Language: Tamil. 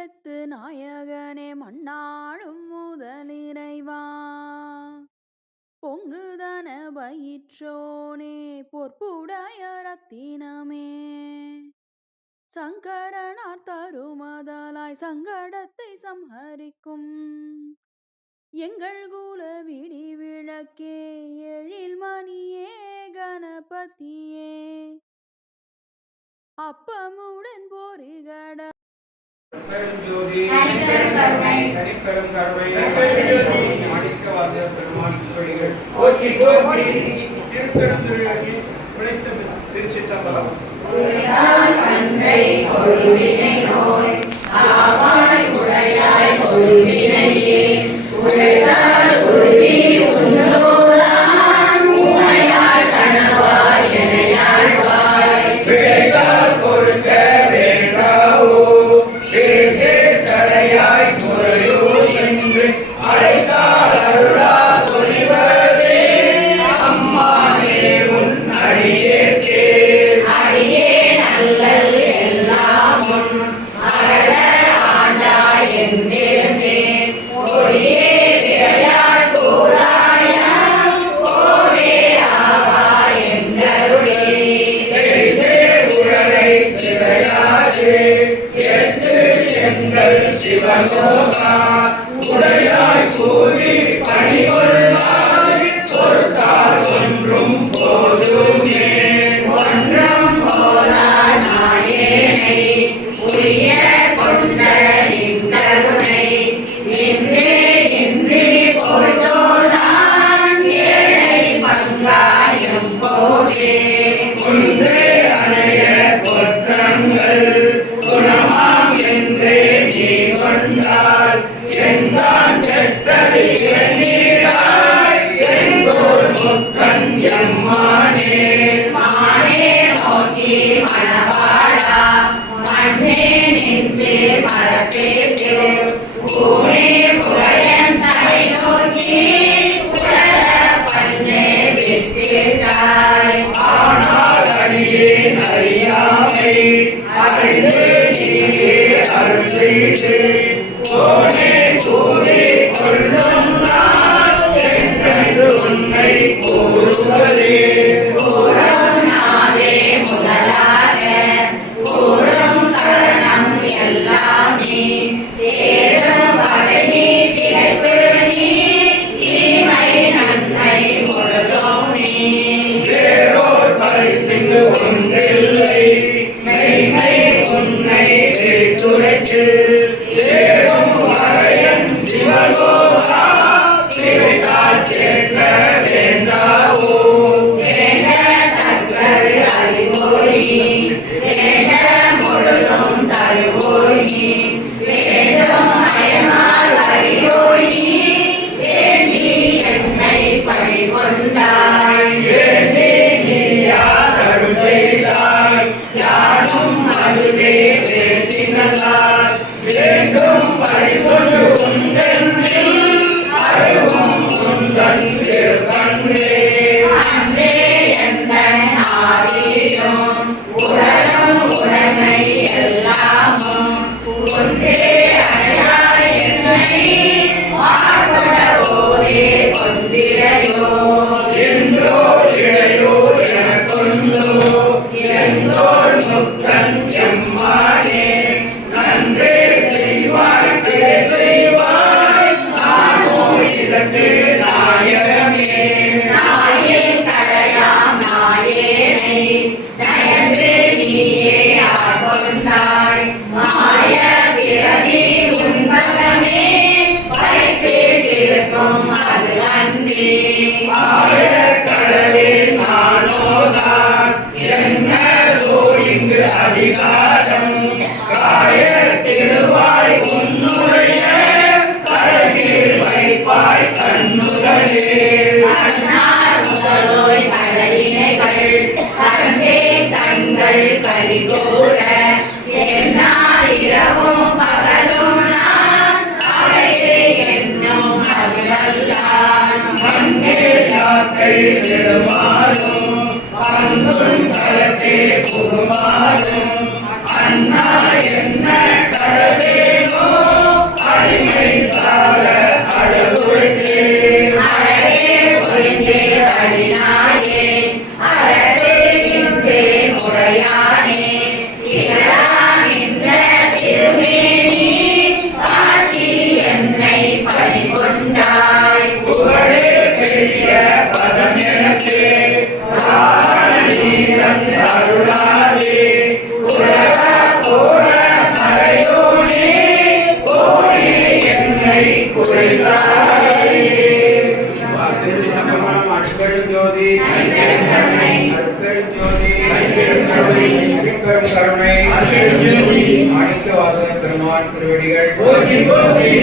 எழுத்து நாயகனே மண்ணாளும் முதலிறைவா பொங்குதன வயிற்றோனே பொற்புடைய ரத்தினமே சங்கரனார் தருமதலாய் சங்கடத்தை சம்ஹரிக்கும் எங்கள் குல விடி விளக்கே எழில் மணியே கணபதியே அப்பமுடன் பொறிகட பெருஞ்சோதி தனிப்பெரும் கருணை மாணிக்கவாசகர் பெருமான் திருவடிகள் போற்றி போற்றி திருப்பெருந்துறையாகி உழைத்த திருச்சிற்றம்பலம் உடையாய் கூறி பணிகொள்வாய் பொறுத்தால் ஒன்றும் போதுமே ஒன்றும் போலா நாயேனை உரிய கொண்ட நின்றருணை இன்றே இன்றி போதோதான் ஏழை பங்காயம் போதே ஒன்றே அணைய பொற்றங்கள் குணமாம் என்றே நீ கொண்டால் எந்தான் கெட்டது இறங்கிடாய் எங்கோர் முக்கன் எம்மானே மானே நோக்கி மணவாழா மண்ணே நின்றே மரத்தேற்று ஊனே புறையன் தலை நோக்கி உலக பண்ணே வித்திட்டாய் ஆனால் அடியேன் அறியாமை அறிந்து நீயே அருள் செய்து போனே கூறி கொள்ளும் நான் என்று உன்னை கூறுவதே கூறும் நாவே முதலாக கூறும் கரணம் எல்லாமே ஏறும் வகை நீ திரைப்பு நீ தீமை நன்மை முழுதும் நீ வேறோர் பரிசிங்கு ஒன்றில்லை மெய்மை உன்னை வெளித்துரைக்கு ஏறும் மறையன் சிவலோகா திரைத்தால் கேட்க வேண்டாவோ கேட்க தக்கது அறிவோய் கேட்க முழுதும் தருவோய் வேண்டும் மயமால் அறியோய் வேண்டி என்னை பணிகொண்டாய் வேண்டி நீ யார் அருள் செய்தாய் யானும் அதுவே வேண்டினார் வேண்டும் பரிசொல்லு உந்தன்னில் அதுவும் உந்தன் திருக்கண்ணே அன்றே எந்தன் ஆவியும் உடலும் உடமை எல்லாமும் ஒன்றே அடையாய் என்னை மார்பட ஓரே கொண்டிரையோ என்றோ இடையோ எனக்கொண்டோ என்றோர் முக்கன் எம்மானே நன்றே செய்வாய் பிழை செய்வாய் நானோ இதற்கு நாயகமே நாயே கடையாம் நாயேனை நயந்தே நீயே ஆட்கொண்டாய் மாய பிறவி உன்பகமே வைத்திருக்கும் அது அன்றி ஆய கடலே நானோதான் என்னதோ இங்கு அதிகாரம் காய திருவாய் உன்னுடைய கழகில் வைப்பாய் கண்ணுகளே அண்ணார் முதலோய் கடலினைகள் கண்டே தங்கள் கரிகூற என்ன இரவும் பகலும் நான் அவையே என்னும் அகிலல்லான் மண்ணே யாக்கை விடுமாறும் பந்தும் கலத்தே புகுமாறும் அண்ணா என்ன கடவேனோ போற்றி போற்றி